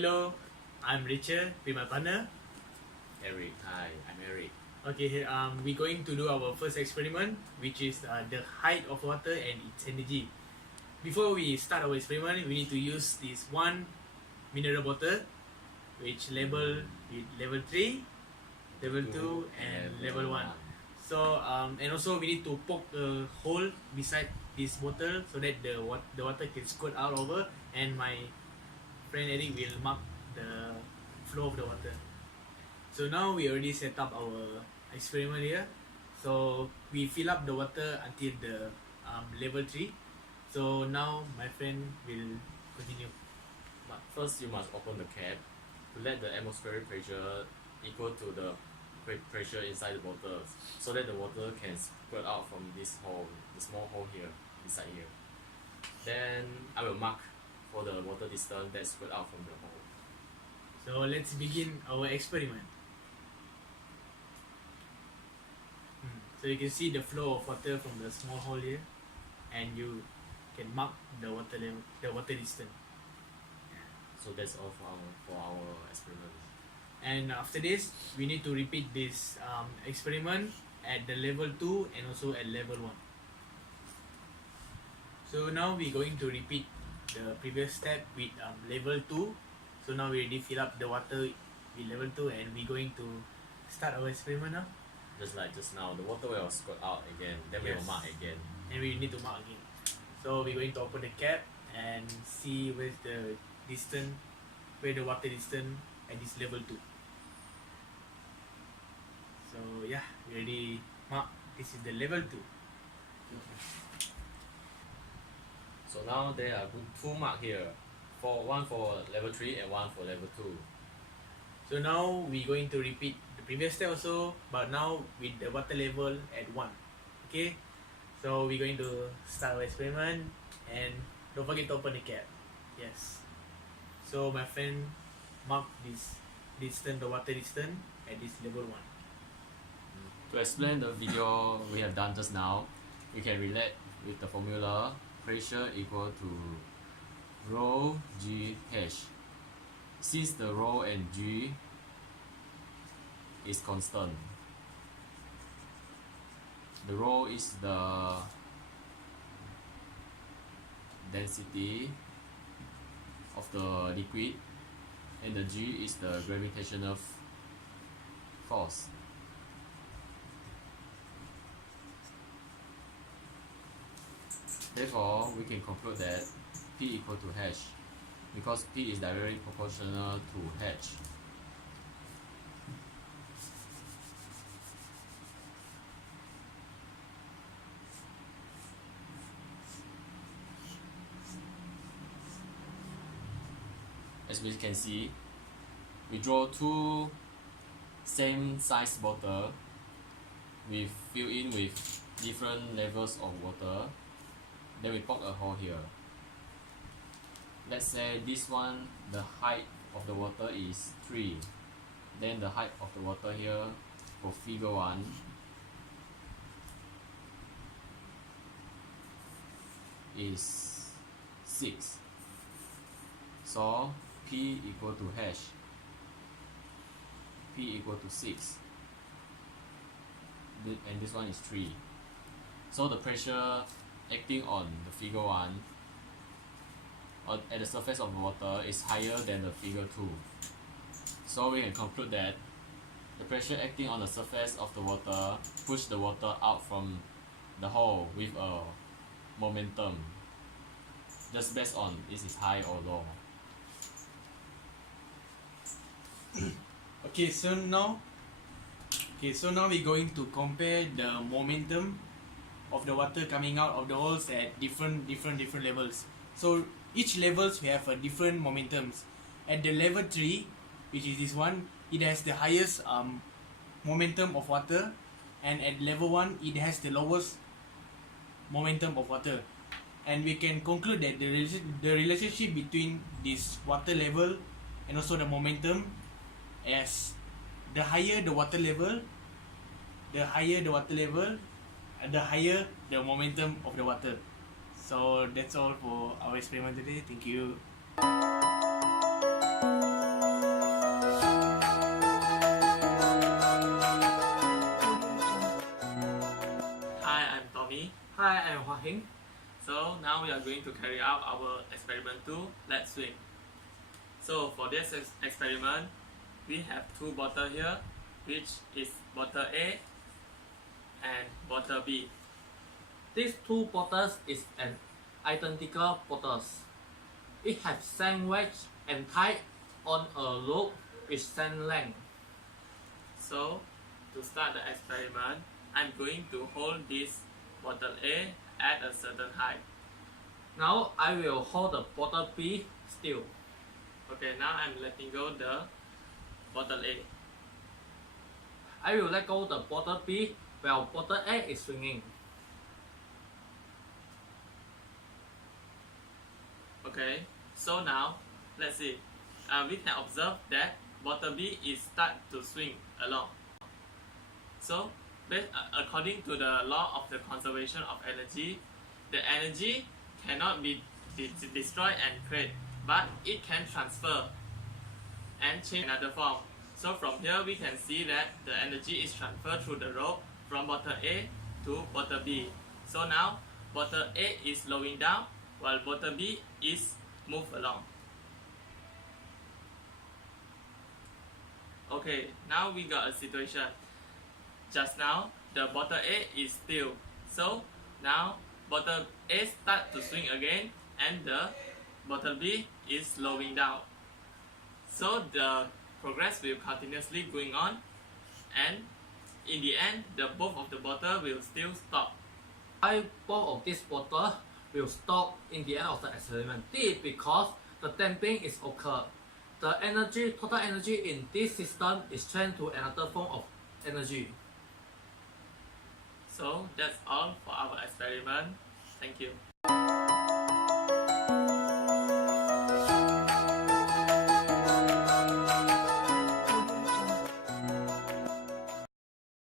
Hello, I'm Richard with my partner. Eric, hi, I'm Eric. Okay, we're going to do our first experiment, which is the height of water and its energy. Before we start our experiment, we need to use this one mineral bottle, which label with level 3, level 2, and level 1. So, and also we need to poke a hole beside this bottle so that the water can squirt out over, and my friend Eric will mark the flow of the water. So now we already set up our experiment here. So we fill up the water until the level 3. So now my friend will continue. But first, you must open the cap to let the atmospheric pressure equal to the pressure inside the bottle, so that the water can squirt out from this hole, the small hole here, beside here. Then I will mark for the water distance that squirt out from the hole. So let's begin our experiment. So you can see the flow of water from the small hole here, and you can mark the water level, the water distance. So that's all for our experiment. And after this, we need to repeat this experiment at the level 2 and also at level 1. So now we're going to repeat the previous step with level 2. So now we already fill up the water with level 2, and we're going to start our experiment now. Just like just now, the water will squirt out again, then we will Yes. mark again. And we need to mark again. So we're going to open the cap and see where's the distance, where the water distance at this level 2. So yeah, we already marked. This is the level 2. So now there are two mark here, one for level 3 and one for level 2. So now we're going to repeat the previous step also, but now with the water level at 1. Okay, so we're going to start our experiment, and don't forget to open the cap. Yes. So my friend marked this distance, the water distance at this level 1. To explain the video we have done just now, we can relate with the formula pressure equal to rho g h. Since the rho and g is constant, the rho is the density of the liquid and the g is the gravitational force. Therefore, we can conclude that P equal to h, because P is directly proportional to h. As we can see, we draw two same size bottle. We fill in with different levels of water. Then we poke a hole here. Let's say this one, the height of the water is 3. Then the height of the water here for figure 1 is 6. So P equal to h. P equal to 6. And this one is 3. So the pressure acting on the figure 1 at the surface of the water is higher than the figure 2. So we can conclude that the pressure acting on the surface of the water push the water out from the hole with a momentum, just based on this is high or low. Okay, so now we're going to compare the momentum of the water coming out of the holes at different levels. So each levels we have a different momentums. At the level 3, which is this one, it has the highest momentum of water, and at level 1 it has the lowest momentum of water. And we can conclude that the relationship between this water level and also the momentum, as the higher the water level, the higher the momentum of the water. So that's all for our experiment today. Thank you. Hi, I'm Hua Hing. So now we are going to carry out our experiment 2, let's swing. So for this experiment, we have two bottles here, which is bottle A and bottle B. These two bottles is an identical bottles. It has same weight and tied on a rope with same length. So to start the experiment, I'm going to hold this bottle A at a certain height. Now I will hold the bottle B still. Okay, now I'm letting go the bottle A. I will let go the bottle B while bottle A is swinging. Okay, so now let's see. We can observe that bottle B is start to swing along. So according to the law of the conservation of energy, the energy cannot be destroyed and created, but it can transfer and change another form. So from here we can see that the energy is transferred through the rope from bottle A to bottle B. So now bottle A is slowing down while bottle B is move along. Okay, now we got a situation. Just now the bottle A is still, so now bottle A start to swing again and the bottle B is slowing down. So the progress will continuously going on, and in the end both of the bottle will still stop. Why both of these bottles will stop in the end of the experiment? This is because the damping is occurred. The total energy in this system is changed to another form of energy. So that's all for our experiment. Thank you.